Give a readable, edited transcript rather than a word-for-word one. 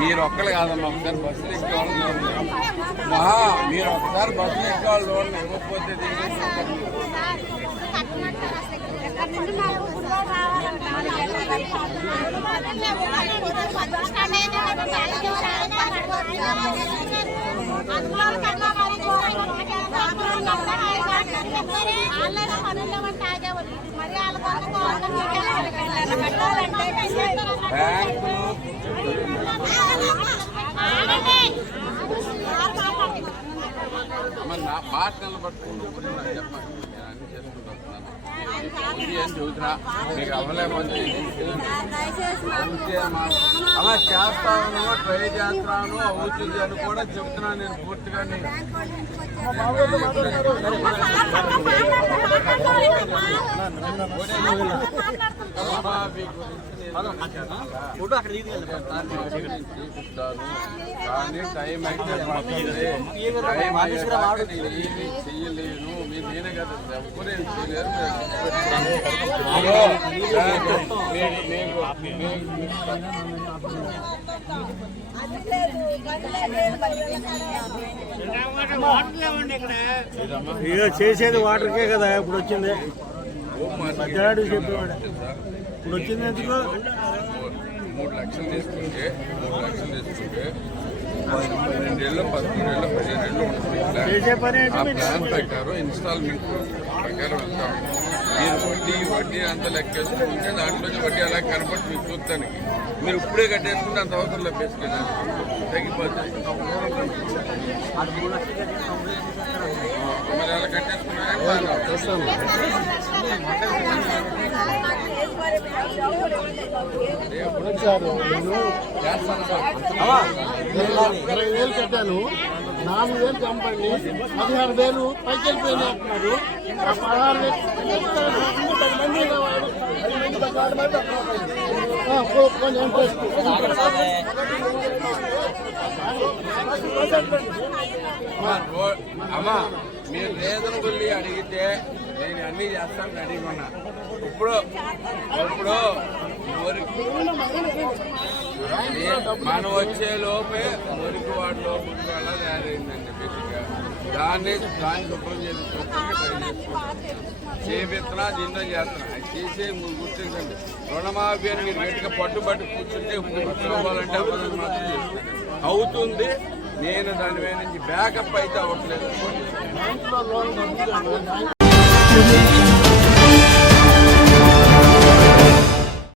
మీరు ఒక్కరు కాదమ్మా, ఒకసారి బస్సులు ఎక్కేవాళ్ళు మీరు ఒకసారి బస్సులు ఎక్కేవాళ్ళు లోన్ ఇవ్వకపోతే నా మాట నిలబట్టుకుంటూ చెప్పండి, నేను అన్ని చేసుకుంటూ వస్తున్నాను. అని చూసినా మీకు అవ్వలేకపోతే అలా చేస్తాను, ట్రై చేస్తాను, అవుతుంది అని కూడా చెప్తున్నాను నేను పూర్తిగా. కానీ టైం అయితే చెయ్యలేను, మీరు నేనే కదా ఎవరేం చేయలేరు. చేసేది వాటర్కే కదా ఇప్పుడు వచ్చింది. మధ్యాడు చెప్పేవాడు ఇప్పుడు వచ్చింది ఎందుకు 3 లక్షలు తీసుకుంటే 12 ఏళ్ళు 13 ఏళ్ళు 15 ఏళ్ళు ఉంటుంది. ఆ ప్లాన్ ప్రకారం ఇన్స్టాల్మెంట్ ప్రకారం వెళ్తాం. మీరు వడ్డీ అంతా లెక్కేసుకుంటే దాంట్లో వడ్డీ అలా కనపడి మీకు చూస్తానికి మీరు ఇప్పుడే కట్టేసుకుంటే అంత అవసరం లెక్కేసుకోవడానికి తగ్గిపోతాయి. మరి అలా కట్టేసుకున్నారే సార్. నేను 20,000 కట్టాను, 4,000 కంపెనీ 16,000 పైకి వెళ్ళిపోయినా అంటున్నారు. 16,000 కొంచెం ఇంట్రెస్ట్ అమ్మా. మీరు లేదని వెళ్ళి అడిగితే నేను అన్నీ చేస్తానని అడిగినా. ఇప్పుడు మనం వచ్చే లోపే మురికి వాడి లోపు వల్ల తయారైందండి. బేసిక్గా దాన్ని శుభ్రం చేపిస్తున్నా, దీంతో చేస్తున్నా. అది చేసే గుర్తించండి. రుణమాఫీ అని మీరు గట్టిగా పట్టుబట్టి కూర్చుంటే అవ్వాలంటే అవ్వదని మాత్రం చేస్తున్నాను. అవుతుంది. నేను దాని మీద నుంచి బ్యాకప్ అయితే అవ్వట్లేదు.